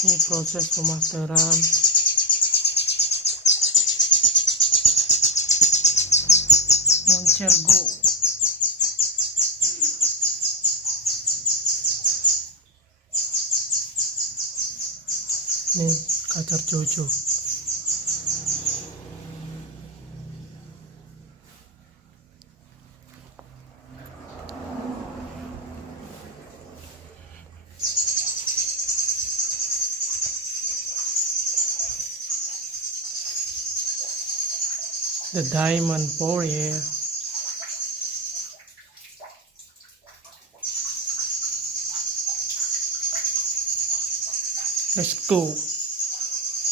Ini proses pemasteran. Moncer Go. Ini kacar Jojo. The Diamond Warrior. Let's go.